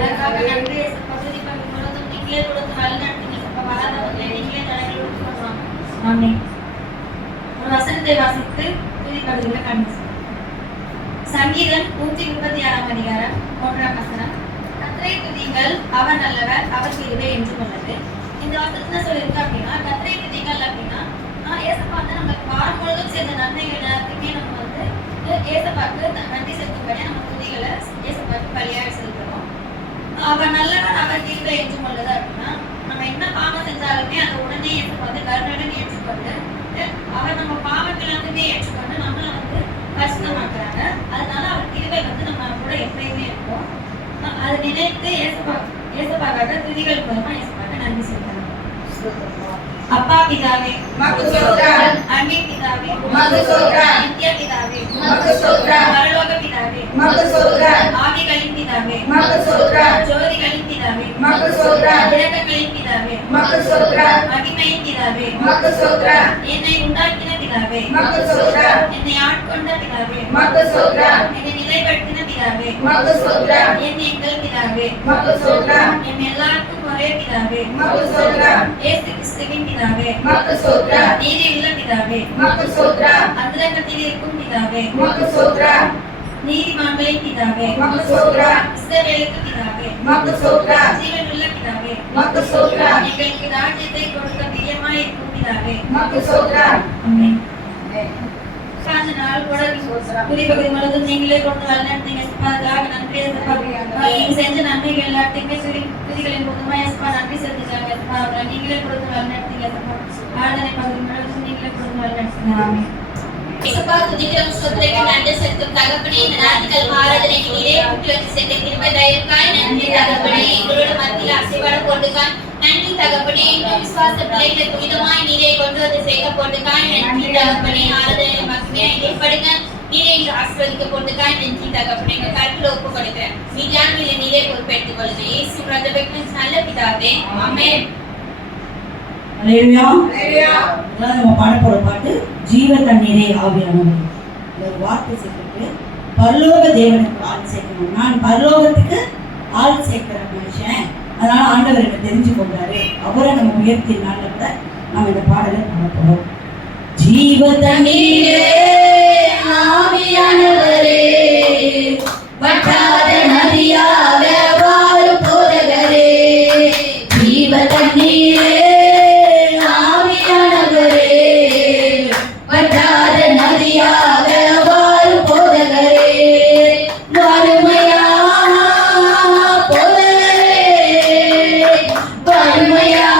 அதற்காக நன்றி ஏசப்பா. துதிப்பது முழுவதும் நீங்களே கொடுத்து வழிநடத்துங்க ஏசப்பா. வராதவர்களை நீங்களே தலையில் எடுத்து கொள்வாங்க. ஆமென். ஒரு வசனத்தை வாசித்து துதிப்பதில் கண்டு சங்கீதம் 136 அதிகாரம் 1 வசனம். கர்த்தரை துதியுங்கள், அவர் நல்லவர், அவர் கிருபை என்றும் உள்ளது. இந்த வசனத்துல சொல்லியிருக்கு அப்படின்னா கர்த்தரை துதியுங்கள் அப்படின்னா ஏசப்பா வந்து நமக்கு வாரம் முழுவதும் சேர்ந்த நன்மைகள் எல்லாத்தையுமே நம்ம வந்து ஏசப்பாக்கு நன்றி செலுத்தும்படியா நம்ம துதிகளை ஏசப்பாக்கு பலியாக செலுத்துறோம். அவர் நல்லவர், அவர் கிருபை என்றும் உள்ளது அப்படின்னா நம்ம என்ன பாவம் செஞ்சாலுமே அதை உடனே ஏசப்பா வந்து கருணையுடன் ஏற்றுக்கொண்டு அவர் நம்ம பாவங்கள் எல்லாத்தையுமே ஏற்றுக்கொண்டு நம்மளை வந்து பரிசுத்தமாக்குறாங்க. அதனால அவர் கிருபை வந்து நம்ம கூட எப்பயுமே இருக்கும். அதை நினைத்து ஏசப்பாக்காக துதிகள் மூலமா ஏசப்பாக்க நன்றி செலுத்தலாம். அப்பா பிதாவே உமக்கு ஸ்தோத்திரம். அன்பின் பிதாவே உமக்கு ஸ்தோத்திரம். நித்திய பிதாவே உமக்கு ஸ்தோத்திரம். பரலோக பிதாவே உமக்கு ஸ்தோத்திரம். ஆவிகளின் பிதாவே உமக்கு ஸ்தோத்திரம். ஜோதிகளின் பிதாவே உமக்கு ஸ்தோத்திரம். இரக்கங்களின் பிதாவே உமக்கு ஸ்தோத்திரம். மகிமையின் பிதாவே உமக்கு ஸ்தோத்திரம். என்னை உண்டாக்கின பிதாவே உமக்கு ஸ்தோத்திரம். என்னை ஆட்கொண்ட பிதாவே உமக்கு ஸ்தோத்திரம். என்னை நிலைப்படுத்தின பிதாவே உமக்கு ஸ்தோத்திரம். என் எங்கள் பிதாவே உமக்கு ஸ்தோத்திரம். என் எல்லாருக்கும் ஒரே பிதாவே உமக்கு ஸ்தோத்திரம். இயேசு கிறிஸ்துவின் பிதாவே உமக்கு ஸ்தோத்திரம். நீதியுள்ள பிதாவே உமக்கு ஸ்தோத்திரம். அந்தரங்கத்தில் இருக்கும் பிதாவே உமக்கு ஸ்தோத்திரம். நீதிமான்களின் பிதாவே உமக்கு ஸ்தோத்திரம். இஸ்ரவேலுக்கு பிதாவே உமக்கு ஸ்தோத்திரம். ஜீவனுள்ள பிதாவே உமக்கு ஸ்தோத்திரம். எங்களுக்கு ராஜ்யத்தை கொடுக்க பிரியமாய் இருக்கும் பிதாவே உமக்கு ஸ்தோத்திரம். ஆமென். சாஞ்ச நாள் கூட குறிப்பகுதி முழுவதும் நீங்களே கொண்டு வழிநடத்தீங்க அதுக்காக நன்றி ஏசப்பா. நீங்க செஞ்ச நன்மைகள் எல்லாத்தையுமே துதிகளின் மூலமா ஏசப்பா நன்றி செலுத்திட்டாங்க ஏசப்பா. அவங்களை நீங்களே கொடுத்து வழிநடத்தீங்க ஏசப்பா. ஆராதனை பகுதி முழுவதும் நீங்களே கொடுத்து வழிநடத்தீங்க. ஆமென். ஏசப்பா துதிக்கிறோம், ஸ்தோத்திரிக்கிறோம், நன்றி செலுத்தும் தகப்பனே. இந்த நாட்கள் ஆராதனைக்கு நீரே கூட்டி வச்சு சென்ற கிருபை தயவுக்காய் நன்றி தகப்பனே. எங்களோட மத்தியில் ஆசீர்வாதம் போட்டுக்காய் நன்றி தகப்பனே. இன்னும் விசுவாச பிள்ளைகளை துரிதமாய் நீரே கொண்டு வந்து சேர்க்க போட்டுக்காய் நன்றி தகப்பனே. ஆராதனை மகிமையா ஏற்படுங்க நீரே இன்று ஆசீர்வதிக்க போட்டுக்காய் நன்றி தகப்பனே. எங்க கருத்துல ஒப்பு கொடுக்கிறேன். மீதியானவர்களை நீரே பொறுப்பெடுத்துக் கொள்ளுங்க. இயேசு ராஜபக்தன் நல்ல பிதாவே. ஆமென். அல்லேலூயா. அல்லேலூயா. நம்ம பாட போற பாட்டு ஜீவ தண்ணீரே ஆவியானவர். இந்த வார்த்தை சேர்த்துட்டு பரலோக தேவனுக்கு ஆள் சேர்க்கணும். நான் பரலோகத்துக்கு ஆள் சேர்க்கிற மனுஷன். அதனால ஆண்டவர் என்ன தெரிஞ்சு கொண்டாரு. அவரை நம்ம உயர்த்தினால கூட நம்ம இந்த பாடலை பாட போறோம். ஜீவ தண்ணீரே ஆவியானவரே, வற்றாத நதியாக வாழும் போதகரே. ஜீவ தண்ணீரே ஆவியானவரே, வற்றாத நதியாக வாழும் போதகரே. வறுமையா போதகரே, வறுமையா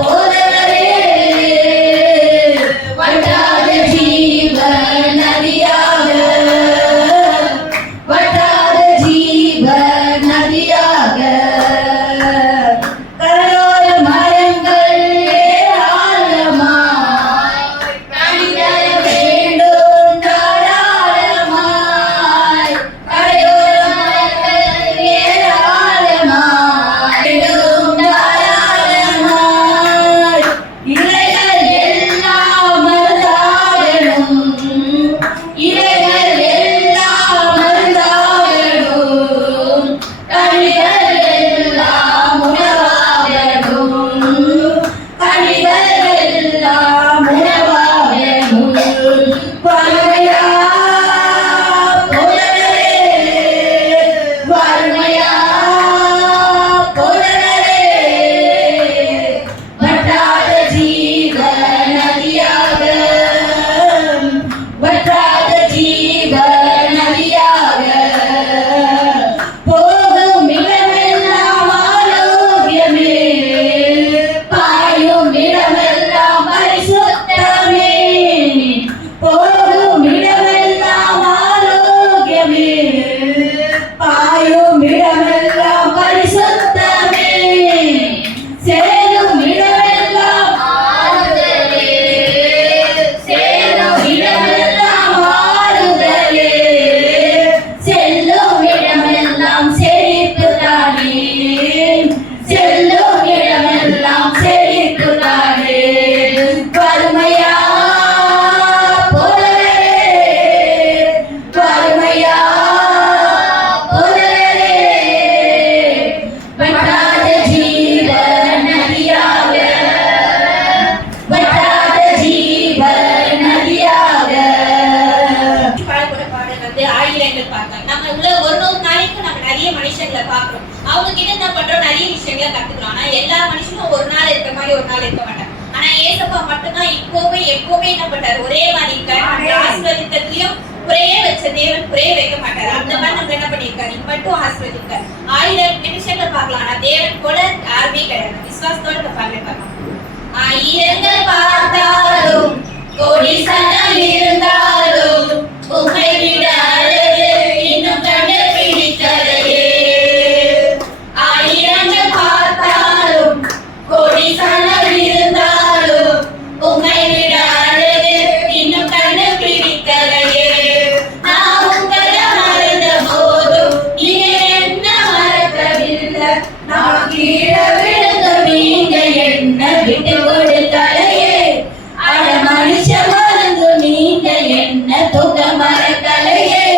போதகரே, வற்றாத ஜீவ நதியாக மனுஷங்களை பாக்குறோம். அவங்க கிட்ட என்ன பண்றோம், நிறைய விஷயங்களை கத்துக்கிறோம். ஆனா எல்லா மனுஷனும் ஒரு நாள் இருக்க மாதிரி ஒரு நாள் இருக்க மாட்டாங்க. ஆனா ஏசப்பா மட்டும்தான் இப்போவே எப்பவுமே என்ன பண்றாரு, ஒரே மாதிரி இருக்காரு. ஆசீர்வதித்ததுலயும் குறையே வச்ச தேவன் குறைய வைக்க மாட்டாரு. அந்த மாதிரி நம்ம என்ன பண்ணிருக்காரு, மட்டும் ஆசீர்வதிக்காரு. 1000 நிமிஷங்களை பார்க்கலாம், ஆனா தேவன் கூட யாருமே கிடையாது. விசுவாசத்தோட இந்த பாடலை பார்க்கலாம். ஆயிரங்கள் பார்த்தாலும் கோடி சனம் இருந்தாலும் உம்மை விட அழகு இன்னும் கண்டு பிடிக்கலையே. ஆயிரங்கள் பார்த்தாலும் கோடி சனம் இருந்தாலும் உம்மை விட அழகு இன்னும் கண்டு பிடிக்கலையே. நான் உங்களை மறந்த போதும் நீங்க என்ன மறக்கவில்லை. நான் கீழே விழுந்த நீங்க என்ன விட்டு கொடுக்கலையே. அட மனுஷ மறந்து நீங்க என்ன தூக்க மறக்கலையே.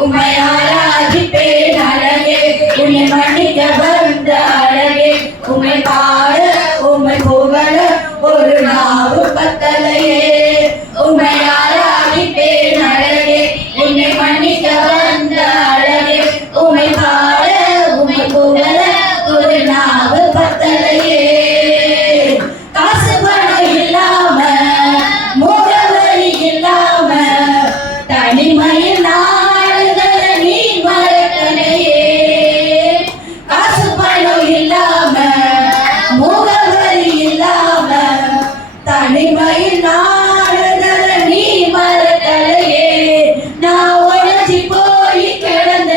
உம்மை ஆராதிப்பேன் அழகே, உன்னை மன்னிக்க வந்த அழகே. உம்மை பாட உம்மை புகழ ஒரு நாவு பத்தலையே. உம்மை ஆராதிப்பேன் அழகே, உன்னை மன்னிக்க வந்த அழகே. உம்மை பாட உம்மை புகழ ஒரு நாவு பத்தலையே. காசு பணம் இல்லாம முகவரி இல்லாம தனிமையில் நாடுகளை நீ மறக்கலையே. காசு பணம் இல்லாம முகவரி இல்லாம தனிமையில் நாடுகளை நீ மறக்கலையே. நான் உழைச்சி போய் கிடந்த,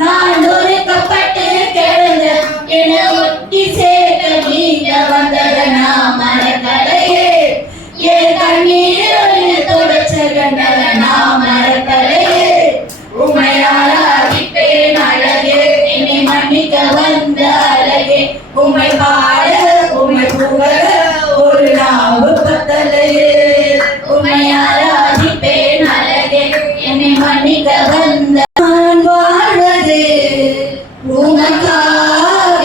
நான் நொறுக்கப்பட்டு கிடந்த, என ஒட்டி சேர்க்க நீங்க வந்தத நான் மறக்கலையே. என் கண்ணீர் தொடச்ச கண்டல நான் மறக்கலையே. உம்மை ஆராதிப்பேன் அழகே, என்னை மன்னிக்க வந்த அழகே. உம்மை பாட உம்மை புகழ ஒரு நாவு பத்தலையே. உம்மை ஆராதிப்பேன் அழகே, என்னை மன்னிக்க வந்த. நான் வாழ்வது உமக்காக,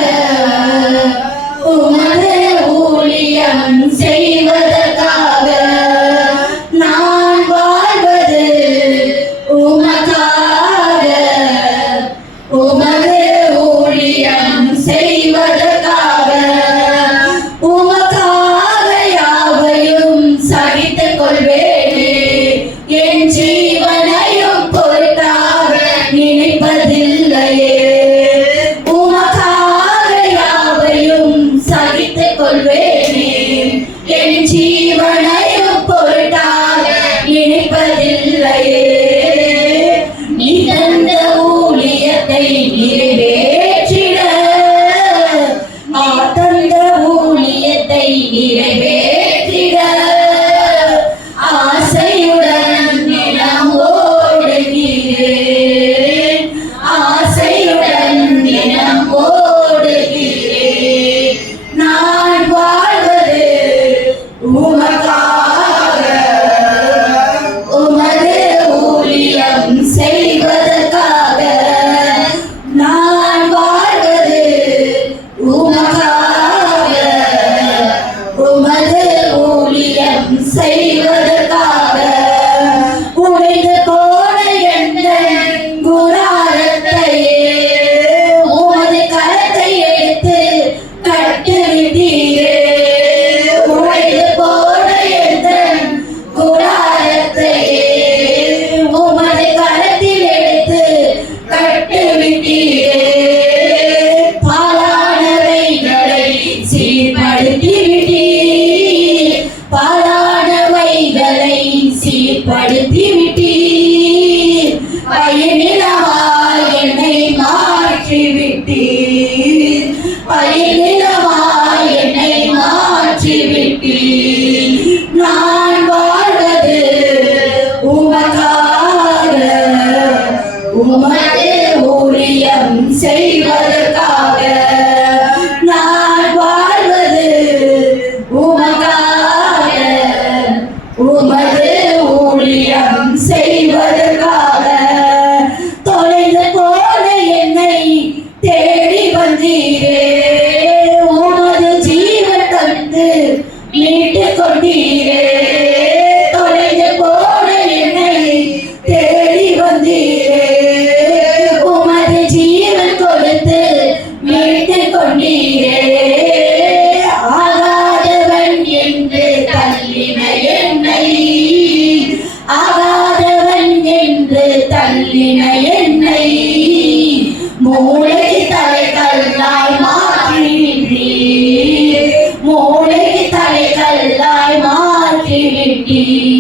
உமது ஊழியம் செய்வதற்காக. நான் வாழ்வது உமக்காக, உமது ஊழியம் செய்வதற்காக. உமக்காக யாவையும் சகித்துக் கொள்வேனே. என் ஜீவனையும் பொருட்டாக நினைப்பதில்லையே. உமக்காக யாவையும் சகித்துக் கொள்வேனே. என் ஜீவனையும் பொருட்டாக நினைப்பதில்லையே. நீ தந்த ஊழியத்தை நிறைவேற்றிட, தந்த ஊழியத்தை நிறைவேற்றிட ஆசையுடன் நிலம் ஓடுகிறேன். ஆசையுடன் நிலம் ஓடுகிறேன். நான் வாழ்வது உமக்காக, உமது ஊழியம் செய்வதற்காக. நான் வாழ்வது உமக்காக, உமது ஊழியம் செய்வதற்காக. உடைந்து போன எங்கள் குடாரத்தையே உமது கரத்தை எடுத்து கட்டுவிட்டீரே. உடைந்து போன எங்கள் குடாரத்தையே உமது கரத்தில் எடுத்து கட்டுவிட்டீரே. பாலானவைகளை சீர்படுத்தி விட்டீர். பாலானவைகளை சீர்படுத்தி விட்டீர். பயனிலமாய் என்னை மாற்றி விட்டீர். பயனிலமாய் என்னை மாற்றி விட்டீர். நான் வாழ்வது உமக்காக, உமது ஊழியம் செய்வதற்காக. நான் வாழ்வது உமக்காக, உமது ஊழியம் செய்வதற்காக. தொலைந்து போன என்னை தேடி வந்தீரே. உமது ஜீவன் தந்து மீட்டுக் கொண்டீரே. தொலைந்து போன என்னை தேடி வந்தீரே. உமது ஜீவன் கொடு துதி